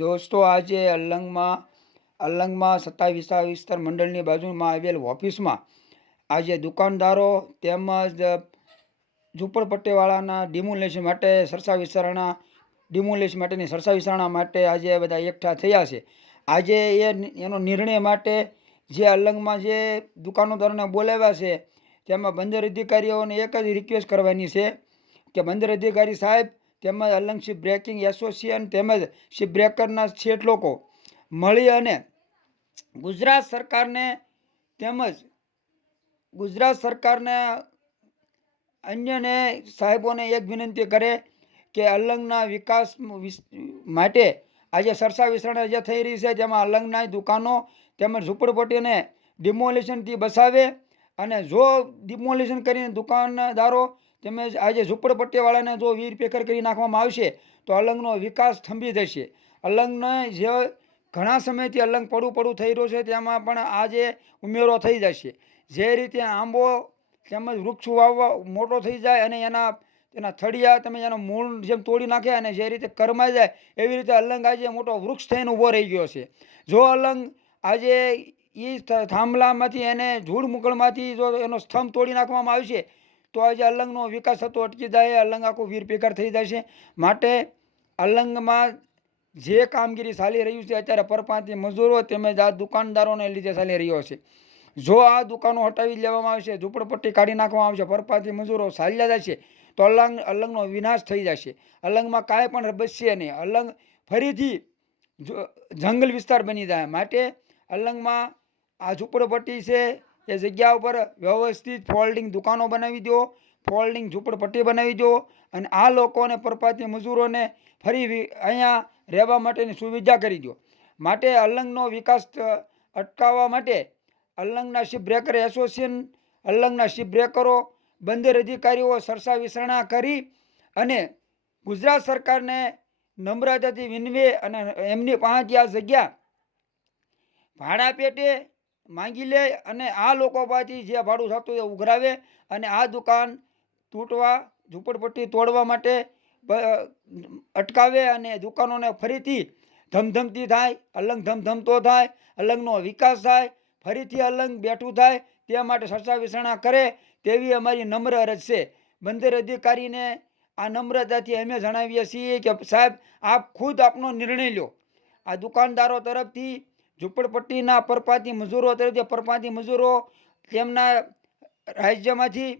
દોસ્તો આજે અલંગમાં 27 વિસ્તાર મંડળની બાજુમાં આવેલ ઓફિસમાં આજે દુકાનદારો તેમજ ઝૂંપડપટ્ટીવાળાના ડિમોલેશન માટે માટેની સરસા વિચારણા માટે આજે બધા એકઠા થયા છે. આજે એનો નિર્ણય માટે જે અલંગમાં જે દુકાનદારોને બોલાવ્યા છે તેમાં બંદર અધિકારીઓને એક જ રિક્વેસ્ટ કરવાની છે કે બંદર અધિકારી સાહેબ તેમજ અલંગ શિપ બ્રેકિંગ એસોસિએશન તેમજ શિપ બ્રેકરના શેઠ લોકો મળી અને ગુજરાત સરકારને અન્યને સાહેબોને એક વિનંતી કરે કે અલંગના વિકાસ માટે આજે સરસા વિચારણા જે થઈ રહી છે તેમાં અલંગના દુકાનો તેમજ ઝૂંપડપટ્ટીને ડિમોલિશનથી બસાવે અને જો ડિમોલિશન કરીને દુકાનદારો તેમજ આજે ઝૂંપડપટ્ટીવાળાને જો વીરપેકર કરી નાખવામાં આવશે તો અલંગનો વિકાસ થંભી જશે. અલંગને જે ઘણા સમયથી અલંગ પડું થઈ રહ્યું છે તેમાં પણ આજે ઉમેરો થઈ જશે. જે રીતે આંબો તેમજ વૃક્ષ વાવવા મોટો થઈ જાય અને એના થળિયા તમે એનો મૂળ જેમ તોડી નાખે અને જે રીતે કરમાઈ જાય એવી રીતે અલંગ આજે મોટો વૃક્ષ થઈને ઊભો રહી ગયો છે. જો અલંગ આજે એ થાંભલામાંથી એને ઝૂડ મુકળમાંથી જો એનો સ્તંભ તોડી નાખવામાં આવશે તો આજે અલંગનો વિકાસ થતો અટકી જાય, અલંગ આખું વીરપેકર થઈ જશે. માટે અલંગમાં જે કામગીરી ચાલી રહ્યું છે અત્યારે પરપ્રાંતીય મજૂરો તેમજ આ દુકાનદારોને લીધે ચાલી રહ્યો છે. જો આ દુકાનો હટાવી લેવામાં આવશે, ઝૂંપડપટ્ટી કાઢી નાખવામાં આવશે, પરપ્રાંતીય મજૂરો ચાલ્યા જશે તો અલંગનો વિનાશ થઈ જશે. અલંગમાં કાંઈ પણ બચશે નહીં. અલંગ ફરીથી જંગલ વિસ્તાર બની જાય. માટે અલંગમાં આ ઝૂંપડપટ્ટી છે એ જગ્યા ઉપર વ્યવસ્થિત ફોલ્ડિંગ દુકાનો બનાવી દો, ફોલ્ડિંગ ઝૂંપડપટ્ટી બનાવી દો અને આ લોકોને પરપ્રાંતીય મજૂરોને ફરી અહીંયા રહેવા માટેની સુવિધા કરી દો. માટે અલંગનો વિકાસ અટકાવવા માટે અલંગના શિપ બ્રેકર એસોસિએશન, અલંગના શિપ બ્રેકરો, બંદર અધિકારીઓ સરસા વિચારણા કરી અને ગુજરાત સરકારને નમ્રતાથી વિનવે અને એમની પાસેથી આ જગ્યા ભાડા પેટે માંગી લે અને આ લોકો પાસેથી જે ભાડું થતું એ ઉઘરાવે અને આ દુકાન તૂટવા, ઝૂંપડપટ્ટી તોડવા માટે અટકાવે અને દુકાનોને ફરીથી ધમધમતી થાય, અલંગ ધમધમતો થાય, અલંગનો વિકાસ થાય, ફરીથી અલંગ બેઠું થાય તે માટે સરસા વિચારણા કરે તેવી અમારી નમ્ર અરજ છે. બંદર અધિકારીને આ નમ્રતાથી અમે જણાવીએ છીએ કે સાહેબ આપ ખુદ આપનો નિર્ણય લો. આ દુકાનદારો તરફથી, ઝૂંપડપટ્ટીના પરપ્રાંતીય મજૂરો તરફથી, પરપ્રાંતીય મજૂરો તેમના રાજ્યમાંથી